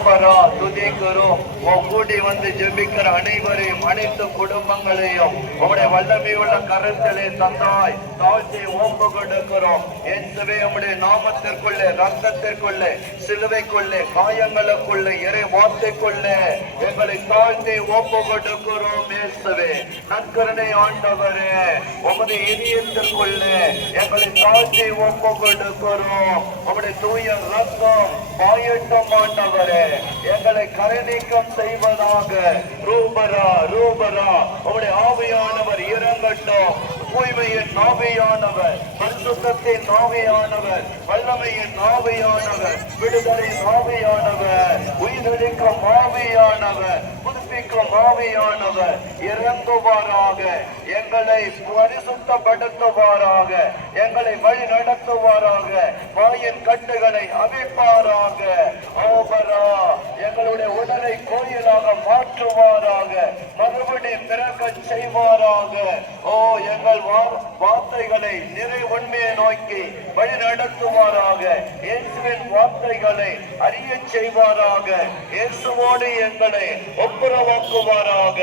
ஓம்பரா துதிக்கிறோம். கூடி வந்து ஜெபிக்கிற அனைவரையும் அனைத்து குடும்பங்களையும் உங்களுடைய வல்லமை உள்ள கருத்திலே தந்தாய் தாழ்த்தி ஓம்பு கொடுக்கிறோம். இயேசுவே உம்முடைய நாமத்திற்குள்ளே ரத்தத்திற்குள்ளே சிலுவைக்குள்ளே காயங்களுக்குள்ளே இறை வார்த்தைக்குள்ளே எங்களை தாழ்த்தி ஓம்பு கொடுக்கிறோம். இயேசுவே நற்கருணை ஆண்டவரே உமது இதயத்திற்குள்ளே எங்களை தாழ்த்தி ஓம்பு கொடுக்கிறோம். உம்முடைய தூய ரத்தம் பாயட்டும் ஆண்டவரே, எங்களை கரைநீக்கம் செய்வதாக. ரூபரா ரூபரா உம்முடைய ஆவியானவர் இறங்கட்டும். தூய்மையின் ஆவியானவர், பரிசுத்தத்தின் ஆவியானவர், வல்லமையின் ஆவியானவர், விடுதலையின் ஆவியானவர், உயிரிழக்கும் ஆவியானவர், புதுப்பிக்கும் ஆவியானவர் இறங்குவாராக. எங்களை பரிசுத்தப்படுத்துவாராக, எங்களை வழி நடத்துவாராக, வாயின் கட்டுகளை அவிழ்ப்பாராக. ஓபரா எங்களுடைய உடலை கோயிலாக மாற்றுவாராக, மறுபடி பிறக்க செய்வாராக. ஓ எங்கள் வார்த்தைகளை நிறை உண்மையை நோக்கி வழி நடத்துவாராக. இயேசுவின் வார்த்தைகளை அறிய செய்வாராக. இயேசுவோடு எங்களை ஒப்புரவாக்குவாராக.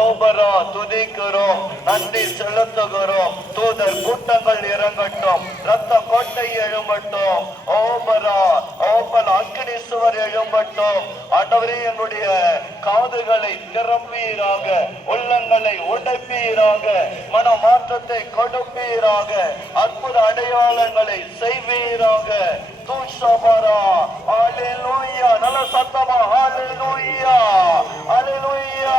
ஓபரா துதிக்கிறோம், நன்றி செலுத்துகிறோம். தூதர் கூட்டங்கள் இறங்கட்டும், ரத்த கோட்டை எழும்பட்டும். ஓபரா ஓபல் அக்கினி சுவர் எழும்பட்டும். ஆண்டவரே எங்களுடைய காதுகளை திறப்பீராக, உள்ளங்களை உடைப்பீராக, மன மாற்றத்தை கொடுப்பீராக, அற்புத அடையாளங்களை செய்வீராக. தூஷபரா ஹalleluya, நல்ல சத்தமா ஹalleluya ஹalleluya.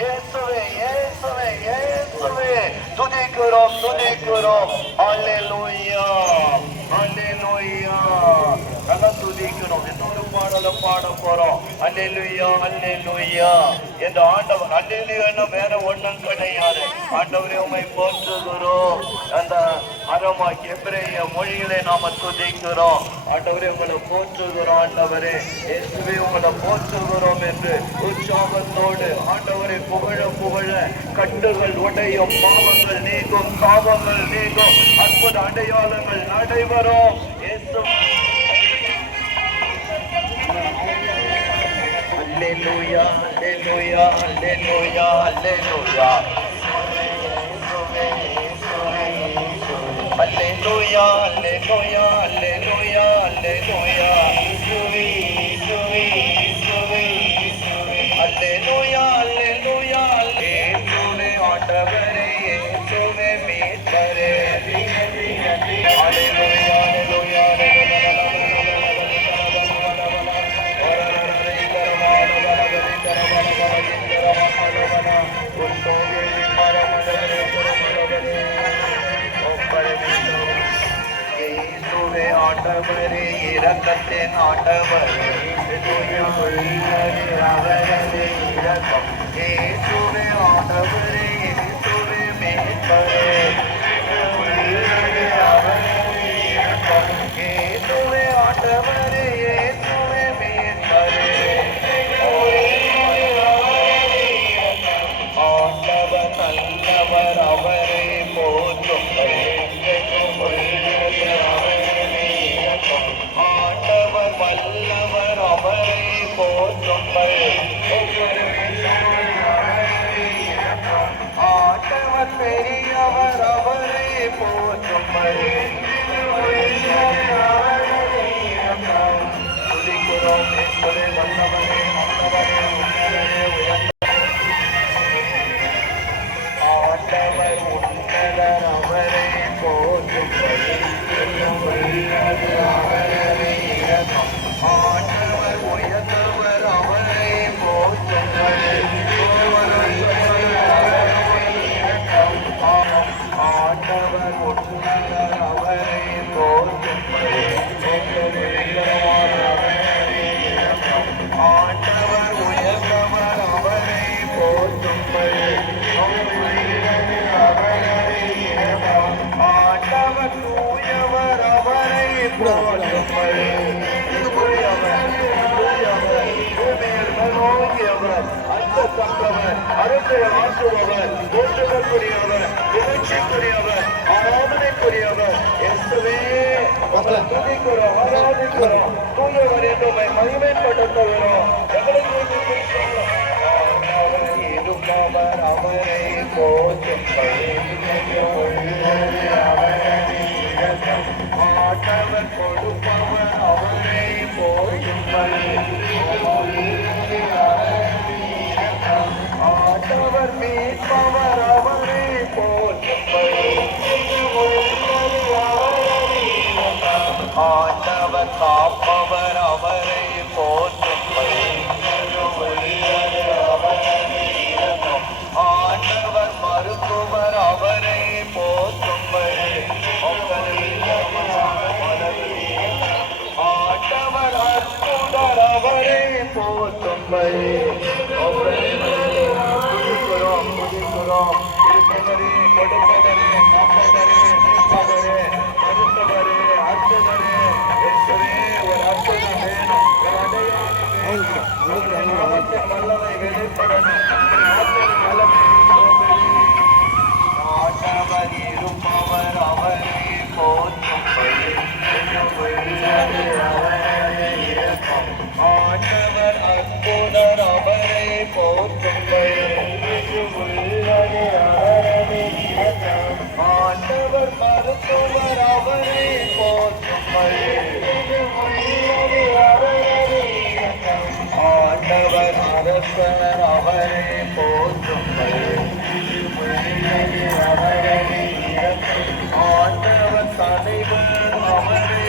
இயேசுவே இயேசுவே இயேசுவே துதிக்கிறோம் துதிக்கிறோம். ஹalleluya ஹalleluya. நல்ல துதிக்கிறோம். இன்னொரு பாடல பாட போறோம். ஹalleluya ஹalleluya. இந்த ஆண்டவர் ஹalleluya வேற ஒண்ணும் கிடையாது. ஆண்டவரே உம்மை போற்றுகிறோம். அந்த அரமா எபிரேய மொழிகளை நாம துதிக்கிறோம். ஆண்டவரே உங்களை போற்றுகிறோம். ஆண்டவரே இயேசுவே உங்களை போற்றுகிறோம் என்று உற்சாகத்தோடு ஆண்டவரை புகழ புகழ கட்டுகள் உடையும், பாவங்கள் நீங்கும், சாபங்கள் நீங்கும், அற்புத அடையாளங்கள் நடைபெறும். Hallelujah, hallelujah, hallelujah, hallelujah. Hallelujah, hallelujah, hallelujah, hallelujah. Hallelujah, hallelujah, இயேசுவே ஆண்டவரே, இயேசுவே மீட்பரே. Hallelujah, hallelujah, இயேசுவே ஆண்டவரே, இரக்கத்தின் ஆண்டவரே, அவரது இரக்கம். இயேசுவே ஆண்டவரே, இயேசுவே மீட்பரே, இயேசுவே ஆண்டவரே, இயேசுவே மீட்பரே. ஆண்டவர் நல்லவர், அவரே போற்றும். ஆண்டவர் வல்லவர், அவரே போற்றும். ஆண்டவர் பெரியவர், அவரே போற்றும். துதிக்கிறோம் என்பதை வல்லவரே, நல்லவரே, உன்னதரே, உயர்ந்த ஆண்டவர் உன்னதர், அவரே போற்றும். ஆண்டவர் உயர்ந்தவர், அவரே போற்றும். ஆண்டவர் உன்னதர், அவரே போற்றும். ஆண்டவர் உயர்ந்தவர், அவரே போற்றும். ஆண்டவர் தூயவர், அவரை போற்றும். அருத்தை ஆற்றுபவர், போற்றுதற்குரியவர், புகழ்ச்சிக்குரியவர், ஆராதனைக்குரியவர். இயேசுவே துதிக்கிறோம், ஆராதிக்கிறோம். தூயவர் என்று மகிமைப்படுத்தவர். இருப்பவர் அவரை போற்றும்படி ஆண்டவர் அற்புதர் அவரை போற்றும்படி ஆண்டவர் மருத்துவர் அவரை போற்றும்படி ஆண்டவர் அரசர் அவரை போற்றும்படி ஆண்டவர் தலைவர் அவரை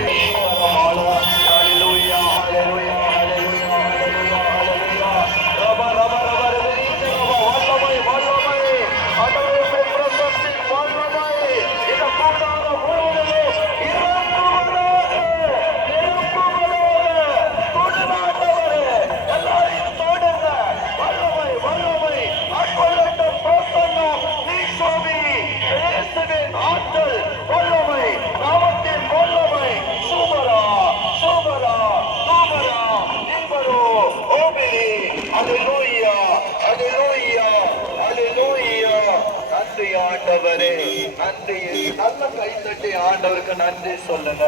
ஆண்டவரே நன்றி. நல்ல கை தட்டி ஆண்டவருக்கு நன்றி சொல்லுங்க.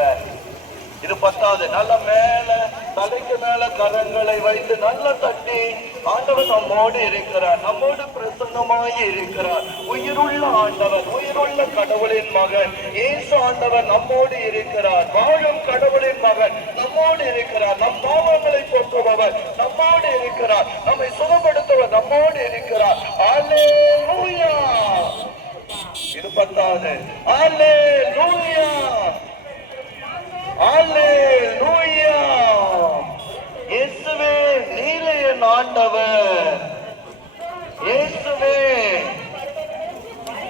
இது பத்தாவது. நல்ல மேல தலைக்கு மேல கரங்களை வைத்து நல்ல தட்டி ஆண்டவர் நம்மோடு இருக்கிறார், நம்மோடு பிரசன்னமாய் இருக்கிறார். உயிருள்ள ஆண்டவர், உயிருள்ள கடவுளின் மகன் இயேசு ஆண்டவர் நம்மோடு இருக்கிறார். வாழும் கடவுளின் மகன் நம்மோடு இருக்கிறார். நம் பாவங்களை போக்குபவர் நம்மோடு இருக்கிறார். நம்மை சுகப்படுத்துவர் நம்மோடு இருக்கிறார். அல்லேலூயா. இது பத்தாவது. அல்லேலூயா, அல்லேலூயா. இயேசுவே நீரே என் ஆண்டவர். இயேசுவே.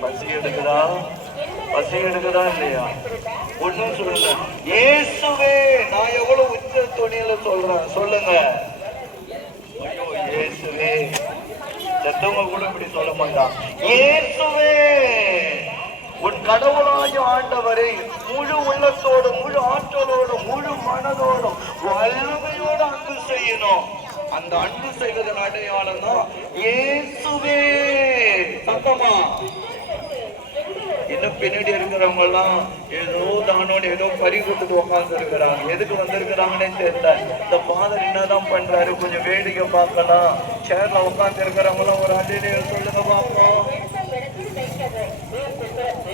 பசி எடுக்குதா? பசி எடுக்குதா இல்லையா? ஒன்னும் சொல்லுங்க. இயேசுவே. நான் எவ்வளவு உச்ச துணியில சொல்றேன் சொல்லுங்க. ஐயோ இயேசுவே. செத்தவங்க கூட இப்படி சொல்ல மாட்டான். இயேசுவே உன் கடவுளாய ஆண்டவரை முழு உள்ளத்தோடு, முழு ஆற்றலோடு, முழு மனதோடும், வல்லமையோடு அன்பு செய்யணும். அந்த அன்பு செய்வதன் அடையாளம் தான் இயேசுவே. சத்தமா. இன்னும் பின்னாடி இருக்கிறவங்க எல்லாம் ஏதோ தானோட ஏதோ பரிவுக்கு உட்கார்ந்து இருக்கிறாங்க. எதுக்கு வந்திருக்கிறாங்கன்னே தெரியல. இந்த ஃபாதர் என்னதான் பண்றாரு கொஞ்சம் வேடிக்கை பார்க்கலாம். சேர்ல உட்கார்ந்து இருக்கிறவங்க எல்லாம் ஒரு அடியிலே சொல்லுங்க பார்ப்போம்.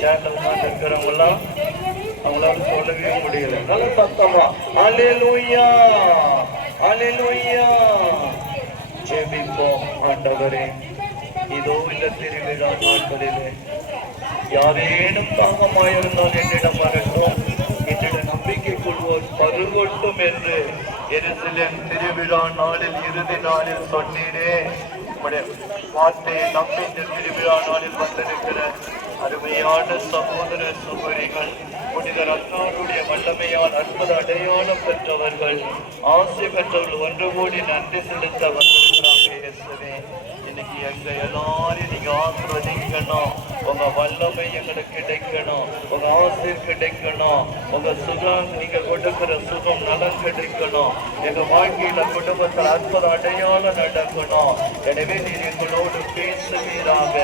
சேர்ல உட்கார்ந்து இருக்கிறவங்க எல்லாம் அவங்களால சொல்லவே முடியல. நல்ல சத்தமா அல்லேலூயா, அல்லேலூயா. ஜெபிப்போம். ஆண்டவரே, இதோ இந்த திருவிழா நாட்களிலே யாரேனும் தாகமாயிருந்தால் என்னிடம் வரட்டும், என்னிடம் நம்பிக்கை கொள்வோர் பருகொட்டும் என்று எருசலேம் திருவிழா நாளில் இறுதி நாளில் சொன்னீரே. வார்த்தையை நம்பி இந்த திருவிழா நாளில் வந்திருக்கிற அருமையான சகோதர சகோதரிகள், புனிதர் அன்னாருடைய வல்லமையால் அற்புத அடையாளம் பெற்றவர்கள், ஆசை பெற்றவர்கள் ஒன்று கூடி நன்றி செலுத்த வந்திருக்கிறாங்க. இயேசுவே, இன்னைக்கு எங்க எல்லாரும் நீங்க ஆசீர்வதிக்கணும். உங்க வல்லமை எங்களுக்கு கிடைக்கணும், உங்க ஆசை கிடைக்கணும், உங்க சுகம் நீங்க கொடுக்கிற சுகம் நலம் கிடைக்கணும். எங்க வாழ்க்கையில குடும்பத்தில் அற்புத அடையாளம் நடக்கணும். எனவே நீர் எங்களோடு பேசுவீராக,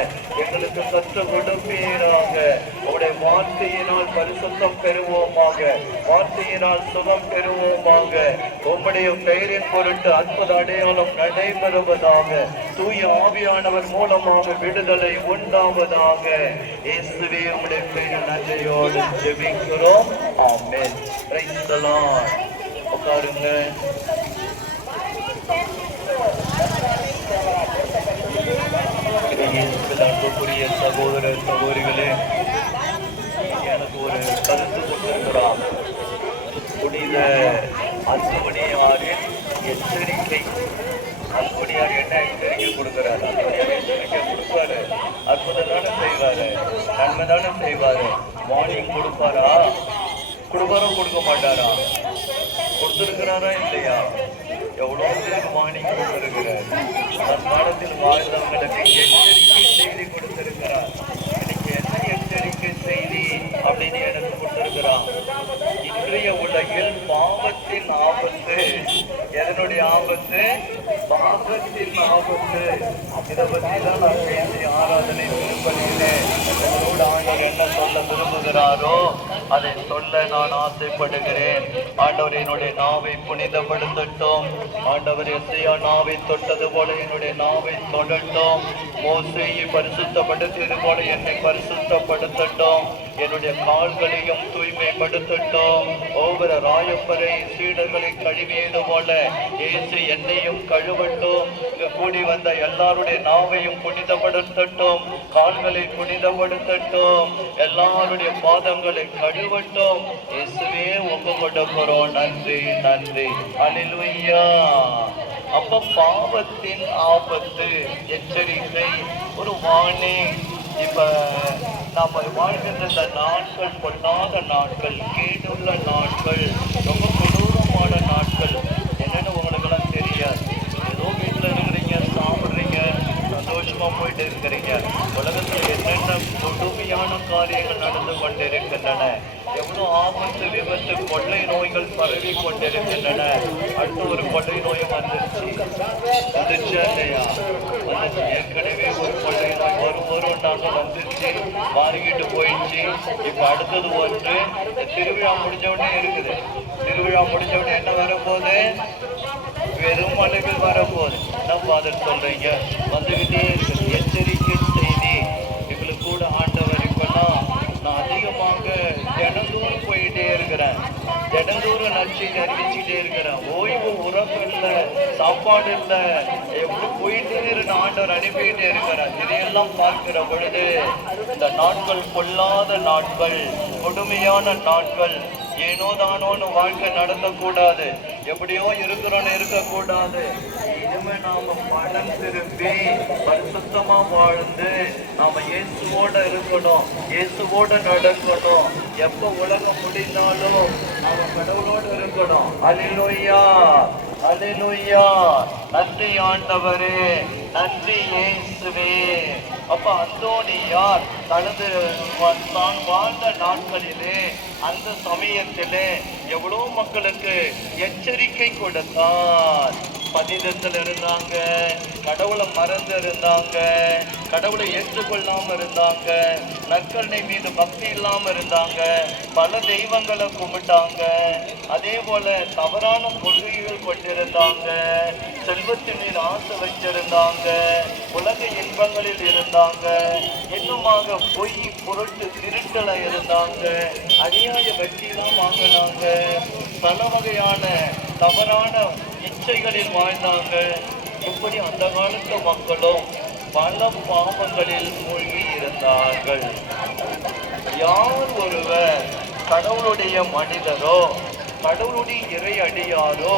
எங்களுக்கு கற்று கொடுப்பீராக. உங்களுடைய வார்த்தையினால் பரிசுத்தம் பெறுவோமாக, வார்த்தையினால் சுகம் பெறுவோமாக. உம்முடைய பெயரின் பொருட்டு அற்புத அடையாளம் நடைபெறுவதாக. தூய ஆவியானவர் மூலமாக விடுதலை உண்டாவதாக. இயேசுவே உம்முடைய பெயரில் நன்றியோடு ஜெபிக்கிறோம். ஆமென். Praise the Lord. உட்காருங்க. அன்புக்குரிய சகோதர சகோதரிகளே, எனக்கு ஒரு கருத்து கொண்டிருக்கிறார். புனித அன்புமணியாரின் எச்சரிக்கை. அன்புமணியார் என்ன எச்சரிக்கை கொடுக்கிறார்? அன்புமணியார் எச்சரிக்கை கொடுப்பாரு, அற்புதம் தானே செய்வாரு, நன்மை தானே செய்வாரு. வார்னிங் கொடுப்பாரா? கொடுப்பாரோ கொடுக்க மாட்டாரா? கொடுத்துருக்கிறாரா இல்லையா? எவ்வளோ பேருக்கு வார்னிங் கொடுத்துருக்கிறார். காலத்தில் வாழ்ந்தவங்களுக்கு எச்சரிக்கை செய்தி கொடுத்திருக்கிறார். எனக்கு என்ன எச்சரிக்கை செய்தி அப்படின்னு எனக்கு கொடுத்திருக்கிறான். இன்றைய உலகில் பாவத்தின் ஆபத்து. எதனுடைய ஆபத்து? பாவத்தின் ஆபத்து. இதை பற்றி தான் நான் பேசி ஆராதனை திருப்பதியிலே என்னோட ஆண்டவர் என்ன சொல்ல விரும்புகிறாரோ அதை சொல்ல நான் ஆசைப்படுகிறேன். ஆண்டவர் என்னுடைய நாவை புனிதப்படுத்தட்டும். ஆண்டவர் எஸ்ஐயா நாவை தொட்டது போல என்னுடைய நாவை தொடட்டும். மோசேயை பரிசுத்தப்படுத்தியது போல என்னை பரிசுத்தப்படுத்தட்டும். என்னுடைய கால்களையும் தூய்மைப்படுத்தட்டும். ஒவ்வொரு ராயப்பரை சீடர்களை கழுவியது போல இயேசு என்னையும் கழுவட்டும். கூடி வந்த எல்லாருடைய நாவையும் புனிதப்படுத்தட்டும். கால்களை புனிதப்படுத்தட்டும். எல்லாருடைய பாதங்களை கழுவட்டும். இயேசுவே ஒப்பு கொடுக்கிறோம். நன்றி நன்றி. அல்லேலூயா. அப்ப பாவத்தின் ஆபத்து, எச்சரிக்கை, ஒரு வார்னிங். இப்ப நாம வாழ்கின்ற இந்த நாட்கள் பொல்லாத நாட்கள், கேடுள்ள நாட்கள், ரொம்ப கொடூரமான நாட்கள். என்னன்னு உங்களுக்கு எல்லாம் தெரியாது. ஏதோ வீட்டுல இருக்கிறீங்க, சாப்பிடுறீங்க, சந்தோஷமா போயிட்டு இருக்கிறீங்க. உலகத்தில் என்னென்ன கொடுமையான காரியங்கள் நடந்து கொண்டிருக்கின்றன. எவ்வளவு ஆபத்து, விபத்து, கொள்ளை நோய்கள் பரவி கொண்டிருக்கின்றன. அடுத்து ஒரு கொள்ளை நோயும் வந்துருச்சு இல்லையா? வந்துச்சு. ஏற்கனவே ஒரு கொள்ளை நோய் ஒரு நாங்கள் வந்துருச்சு, மாறிக்கிட்டு போயிடுச்சு. இப்ப அடுத்தது ஒன்று திருவிழா முடிஞ்ச உடனே இருக்குது. திருவிழா முடிஞ்ச உடனே என்ன வரப்போகுது? வெறும் அளவில் வரப்போகுது. என்ன ஃபாதர் சொல்றீங்க? வந்துகிட்டே இருக்குது. எச்சரிக்கை செய்தி. எங்களுக்கு கூட ஆண்டவர் இப்பெல்லாம் நான் அதிகமாக தினந்தோறும் போயிட்டே இருக்கிறேன். தினந்தோறும் நற்செய்தி அறிவிச்சுட்டே இருக்கிறேன். ஓய்வு, உறவு இல்லை, சாப்பாடு இல்லை, எப்படி போயிட்டே இருந்த ஆண்டவர் அனுப்பிட்டே இருக்கிறார். இதையெல்லாம் பார்க்கிற பொழுது இந்த நாட்கள் பொல்லாத நாட்கள், கொடுமையான நாட்கள். ஏனோ தானோன்னு வாழ்க்கை நடத்தக்கூடாது. எப்படியோ இருக்கிறோன்னு இருக்கக்கூடாது. இனிமே நாம பணம் திரும்பி பரிசுத்தமா வாழ்ந்து நாம இயேசுவோட இருக்கணும், இயேசுவோட நடக்கணும். எப்ப உலகம் முடிந்தாலும் நாம கடவுளோடு இருக்கணும். அல்லேலூயா, அல்லேலூயா. நன்றி ஆண்டவரே, நன்றி இயேசுவே. அப்ப அந்தோனியார் தனது தான் வாழ்ந்த நாட்களிலே, அந்த சமயத்திலே எவ்வளவு மக்களுக்கு எச்சரிக்கை கொடுத்தார். பதிதத்தில் இருந்தாங்க, கடவுளை மறந்து இருந்தாங்க, கடவுளை ஏற்றுக்கொள்ளாம இருந்தாங்க, நற்கருணை மீது பக்தி இல்லாம இருந்தாங்க, பல தெய்வங்களை கும்பிட்டாங்க. அதே போல தவறான கொள்கைகள் கொண்டிருந்தாங்க, செல்வத்தின் மீது ஆசை வச்சிருந்தாங்க, உலக இன்பங்களில் இருந்தாங்க, இன்னுமாக பொய், பொருட்டு, திருட்டல இருந்தாங்க, அநியாய வெற்றிலாம் வாங்கினாங்க, பல வகையான தவறான இச்சைகளில் வாழ்ந்தாங்க. இப்படி அந்த காலத்து மக்களும் பல பாவங்களில் மூழ்கி இருந்தார்கள். யார் ஒருவர் கடவுளுடைய மனிதரோ, கடவுளுடைய இறை அடியாரோ,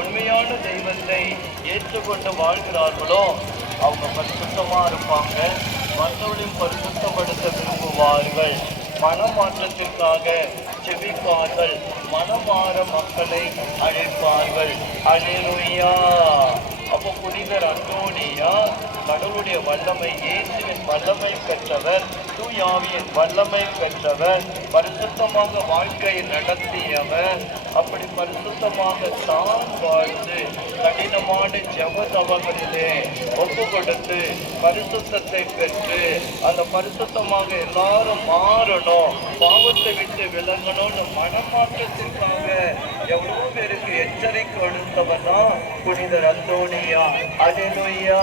உண்மையான தெய்வத்தை ஏற்றுக்கொண்டு வாழ்கிறார்களோ அவங்க பரிசுத்தமா இருப்பாங்க. மற்றவர்களையும் பரிசுத்தப்படுத்த விரும்புவார்கள். மனமாற்றத்திற்காக செபிப்பார்கள். மனமாற மக்களை அழைப்பார்கள். அல்லேலூயா. அப்போ புனிதர் அந்தோனியா கடவுளுடைய வல்லமை, இயேசுவின் வல்லமை பெற்றவர், தூயாவியின் வல்லமை பெற்றவர், பரிசுத்தமாக வாழ்க்கையை நடத்தியவர். அப்படி பரிசுத்தமாக தான் வாழ்ந்து கடினமான ஜெப தவங்களிலே ஒப்பு கொடுத்து பரிசுத்தத்தை பெற்று அந்த பரிசுத்தமாக எல்லாரும் மாறணும், பாவத்தை விட்டு விலகணும்னு மனமாற்றத்திற்காக எவ்வளவு பேருக்கு எச்சரிக்கை கொடுத்தவர் தான் புனிதர் அந்தோனியா. அல்லேலூயா.